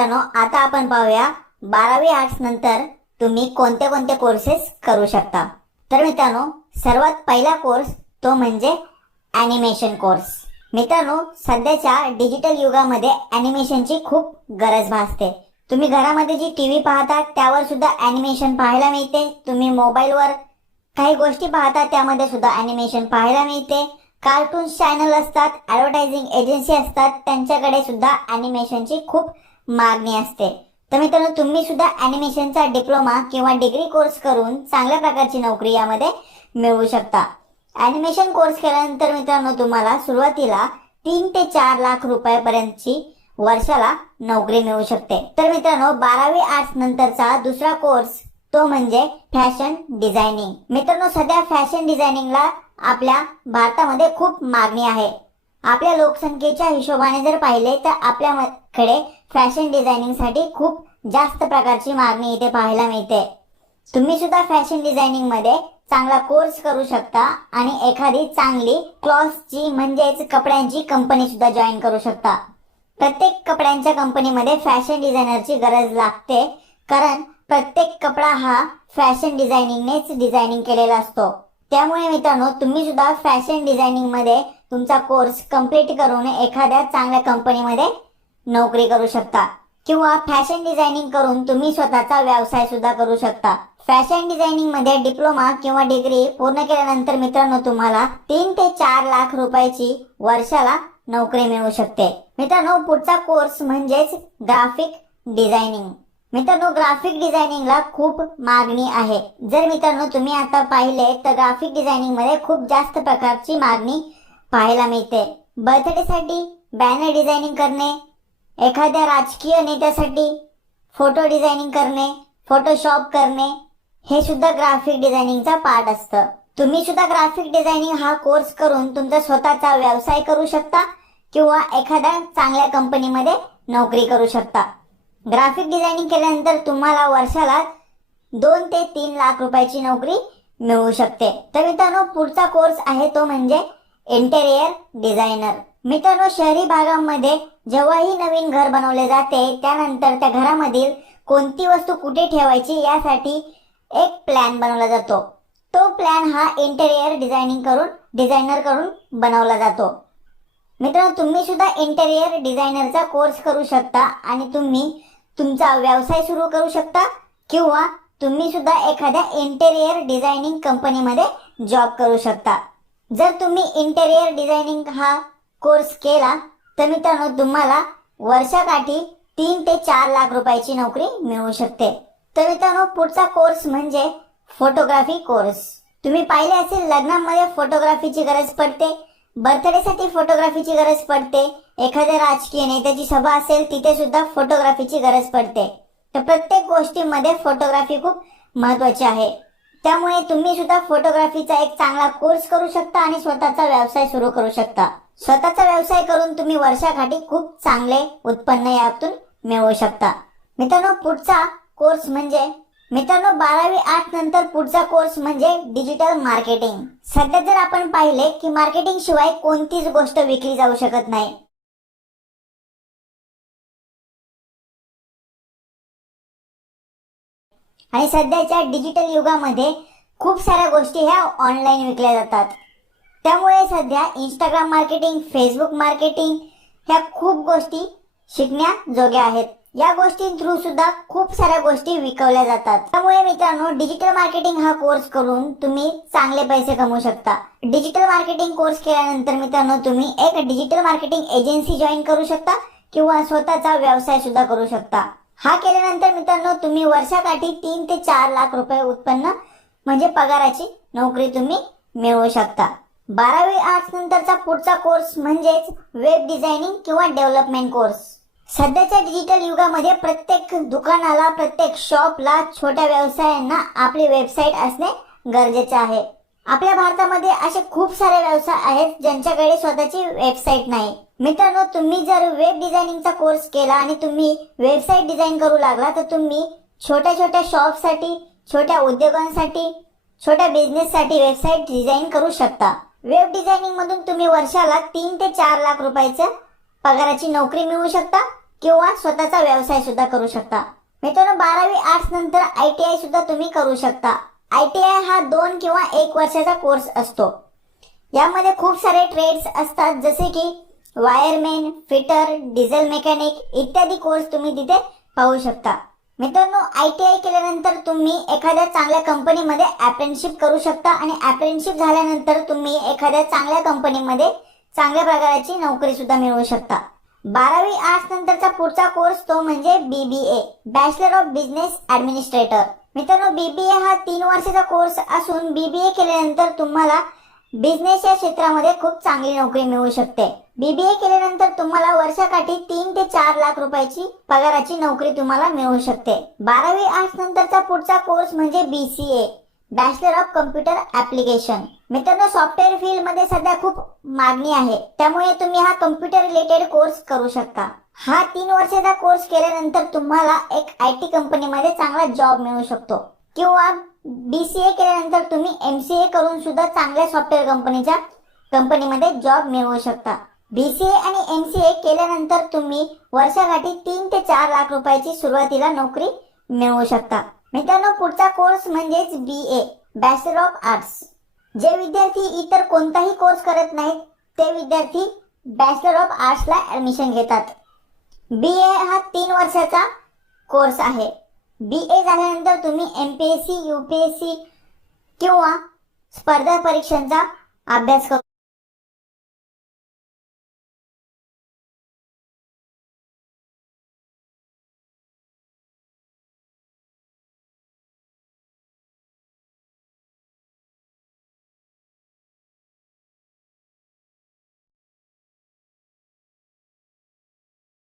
मित्रांनो आता आपण पाहूया बारावी आर्ट्स नंतर तुम्ही कोणते कोणते कोर्सेस करू शकता. तर मित्रांनो सर्वात पहिला कोर्स तो म्हणजे ॲनिमेशन कोर्स मित्रांनो सध्याच्या डिजिटल युगामध्ये ॲनिमेशनची खूप गरज भासते. तुम्ही घरामध्ये जी टी व्ही पाहता त्यावर सुद्धा ॲनिमेशन पाहायला मिळते. तुम्ही मोबाईलवर काही गोष्टी पाहता त्यामध्ये सुद्धा ॲनिमेशन पाहायला मिळते. कार्टून चॅनल असतात ॲडव्हर्टायझिंग एजन्सी असतात त्यांच्याकडे सुद्धा ॲनिमेशनची खूप मागणी असते. तर मित्रांनो तुम्ही सुद्धा ॲनिमेशनचा डिप्लोमा किंवा डिग्री कोर्स करून चांगल्या प्रकारची नोकरी यामध्ये मिळवू शकता. ॲनिमेशन कोर्स केल्यानंतर मित्रांनो तुम्हाला सुरुवातीला तीन ते चार लाख रुपयापर्यंतची वर्षाला नोकरी मिळू शकते. तर मित्रांनो बारावी आर्ट्स नंतरचा दुसरा कोर्स तो म्हणजे फॅशन डिझायनिंग मित्रांनो सध्या फॅशन डिझायनिंगला आपल्या भारतामध्ये खूप मागणी आहे. आपल्या लोकसंख्येच्या हिशोबाने जर पाहिले तर आपल्याकडे फॅशन डिझायनिंगसाठी खूप जास्त प्रकारची मागणी इथे पाहायला मिळते. तुम्ही सुद्धा फॅशन डिझायनिंगमध्ये चांगला कोर्स करू शकता आणि एखादी चांगली क्लॉथची म्हणजेच कपड्यांची कंपनी सुद्धा जॉईन करू शकता. प्रत्येक कपड्यांच्या कंपनीमध्ये फॅशन डिझायनरची गरज लागते कारण प्रत्येक कपडा हा फॅशन डिझायनिंगनेच डिझायनिंग केलेला असतो. त्यामुळे मित्रांनो तुम्ही सुद्धा फॅशन डिझायनिंगमध्ये तुमचा कोर्स कंप्लीट करून एखाद्या चांगल्या कंपनीमध्ये नोकरी करू शकता. किंवा फॅशन डिझायनिंग करून तुम्ही स्वतःचा व्यवसाय सुद्धा करू शकता. फॅशन डिझायनिंगमध्ये डिप्लोमा किंवा डिग्री पूर्ण केल्यानंतर मित्रांनो तुम्हाला तीन ते चार लाख रुपयाची वर्षाला नोकरी मिळू शकते. मित्रांनो पुढचा कोर्स म्हणजेच ग्राफिक डिझायनिंग मित्रांनो ग्राफिक डिझायनिंगला खूप मागणी आहे. जर मित्रांनो तुम्ही आता पाहिले तर ग्राफिक डिझायनिंगमध्ये खूप जास्त प्रकारची मागणी पाहायला मिळते. बर्थडेसाठी बॅनर डिझायनिंग करणे एखाद्या राजकीय नेत्यासाठी फोटो डिझायनिंग करणे फोटोशॉप करणे हे सुद्धा ग्राफिक डिझायनिंगचा पार्ट असतं. तुम्ही सुद्धा ग्राफिक डिझायनिंग हा कोर्स करून तुमचा स्वतःचा व्यवसाय करू शकता किंवा एखाद्या चांगल्या कंपनीमध्ये नोकरी करू शकता. ग्राफिक डिझायनिंग केल्यानंतर तुम्हाला वर्षाला दोन ते तीन लाख रुपयाची नोकरी मिळू शकते. तर मित्रांनो पुढचा कोर्स आहे तो म्हणजे इंटेरियर डिझायनर मित्रांनो शहरी भागामध्ये जेव्हाही नवीन घर बनवले जाते त्यानंतर त्या घरामधील कोणती वस्तू कुठे ठेवायची यासाठी एक प्लॅन बनवला जातो. तो प्लॅन हा इंटेरियर डिझायनिंग करून डिझायनर करून बनवला जातो. मित्रांनो तुम्ही सुद्धा इंटेरियर डिझायनरचा कोर्स करू शकता आणि तुम्ही तुमचा व्यवसाय सुरू करू शकता किंवा तुम्ही सुद्धा एखाद्या इंटेरियर डिझायनिंग कंपनीमध्ये जॉब करू शकता. जर तुम्ही इंटेरियर डिझायनिंग हा कोर्स केला तर मित्रांनो तुम्हाला वर्षाकाठी तीन ते चार लाख रुपयाची नोकरी मिळू शकते. तर मित्रांनो पुढचा कोर्स म्हणजे फोटोग्राफी कोर्स तुम्ही पाहिले असेल लग्नामध्ये फोटोग्राफीची गरज पडते बर्थडेसाठी फोटोग्राफीची गरज पडते एखाद्या राजकीय नेत्याची सभा असेल तिथे सुद्धा फोटोग्राफीची गरज पडते. तर प्रत्येक गोष्टीमध्ये फोटोग्राफी खूप महत्वाची आहे. त्यामुळे तुम्ही सुद्धा फोटोग्राफीचा एक चांगला कोर्स करू शकता आणि स्वतःचा व्यवसाय सुरू करू शकता. स्वतःचा व्यवसाय करून तुम्ही वर्षाकाठी खूप चांगले उत्पन्न यातून मिळवू शकता. मित्रांनो पुढचा कोर्स म्हणजे मित्रांनो बारावी आठ नंतर पुढचा कोर्स म्हणजे डिजिटल मार्केटिंग. सध्या जर आपण पाहिले की मार्केटिंग शिवाय कोणतीच गोष्ट विकली जाऊ शकत नाही. आणि सध्याच्या डिजिटल युगामध्ये खूप साऱ्या गोष्टी ह्या ऑनलाईन विकल्या जातात. त्यामुळे सध्या इंस्टाग्राम मार्केटिंग फेसबुक मार्केटिंग ह्या खूप गोष्टी शिकण्याजोग्या आहेत. या गोष्टी थ्रू सुद्धा खूप साऱ्या गोष्टी विकवल्या जातात. त्यामुळे मित्रांनो डिजिटल मार्केटिंग हा कोर्स करून तुम्ही चांगले पैसे कमवू शकता. डिजिटल मार्केटिंग कोर्स केल्यानंतर मित्रांनो तुम्ही एक डिजिटल मार्केटिंग एजन्सी जॉईन करू शकता किंवा स्वतःचा व्यवसाय सुद्धा करू शकता. हा केल्यानंतर मित्रांनो तुम्ही वर्षाकाठी तीन ते चार लाख रुपये उत्पन्न म्हणजे पगाराची नोकरी तुम्ही मिळवू शकता. बारावी आर्ट्स नंतरचा पुढचा कोर्स म्हणजेच वेब डिझायनिंग किंवा डेव्हलपमेंट कोर्स सध्याच्या डिजिटल युगामध्ये प्रत्येक दुकानाला प्रत्येक शॉपला छोट्या व्यवसायांना आपली वेबसाईट असणे गरजेचे आहे. आपल्या भारतामध्ये असे खूप सारे व्यवसाय आहेत ज्यांच्याकडे स्वतःची वेबसाईट नाही. मित्रांनो तुम्ही जर वेब डिझायनिंगचा कोर्स केला आणि तुम्ही वेबसाईट डिझाईन करू लागला तर तुम्ही छोट्या छोट्या शॉपसाठी छोट्या उद्योगांसाठी छोट्या बिझनेससाठी वेबसाईट डिझाईन करू शकता. वेब डिझायनिंग मधून तुम्ही वर्षाला तीन ते चार लाख रुपयाच्या पगाराची नोकरी मिळवू शकता किंवा स्वतःचा व्यवसाय सुद्धा करू शकता. मित्रांनो बारावी आर्ट्स नंतर आय टी आय सुद्धा तुम्ही करू शकता. आय टी आय हा दोन किंवा एक वर्षाचा कोर्स असतो. यामध्ये खूप सारे ट्रेड्स असतात जसे की वायरमॅन फिटर डिझेल मेकॅनिक इत्यादी कोर्स तुम्ही तिथे पाहू शकता. मित्रांनो आय टी आय केल्यानंतर तुम्ही एखाद्या चांगल्या कंपनीमध्ये अप्रेंटशिप करू शकता आणि अप्रेंटशिप झाल्यानंतर तुम्ही एखाद्या चांगल्या कंपनीमध्ये चांगल्या प्रकाराची नोकरी सुद्धा मिळवू शकता. बारावी आर्ट्स नंतरचा पुढचा कोर्स तो म्हणजे BBA bachelor of business administrator मित्रांनो बीबीए हा तीन वर्षाचा कोर्स असून बीबीए केल्यानंतर तुम्हाला बिझनेस या क्षेत्रामध्ये खूप चांगली नोकरी मिळू शकते. बीबीए केल्यानंतर तुम्हाला वर्षाकाठी तीन ते चार लाख रुपयाची पगाराची नोकरी तुम्हाला मिळू शकते. बारावी आर्ट्स नंतरचा पुढचा कोर्स म्हणजे BCA bachelor of computer application मित्रांनो सॉफ्टवेअर फील्डमध्ये सध्या खूप मागणी आहे. त्यामुळे तुम्ही हा कम्प्युटर रिलेटेड कोर्स करू शकता. हा तीन वर्षाचा कोर्स केल्यानंतर तुम्हाला एक आय टी कंपनीमध्ये चांगला जॉब मिळू शकतो. किंवा बीसीए केल्यानंतर तुम्ही एम सी ए करून सुद्धा चांगल्या सॉफ्टवेअर कंपनीच्या कंपनीमध्ये जॉब मिळवू शकता. बीसीए आणि एम सी ए केल्यानंतर तुम्ही वर्षाकाठी तीन ते चार लाख रुपयाची सुरुवातीला नोकरी मिळवू शकता. मित्रांनो पुढचा कोर्स म्हणजेच B A bachelor of arts जे विद्यार्थी इतर कोणताही कोर्स करत नाहीत ते विद्यार्थी बॅचलर ऑफ आर्ट्सला ऍडमिशन घेतात. बी ए हा तीन वर्षाचा कोर्स आहे. बी ए झाल्यानंतर तुम्ही M P S C U P S C किंवा स्पर्धा परीक्षांचा अभ्यास करू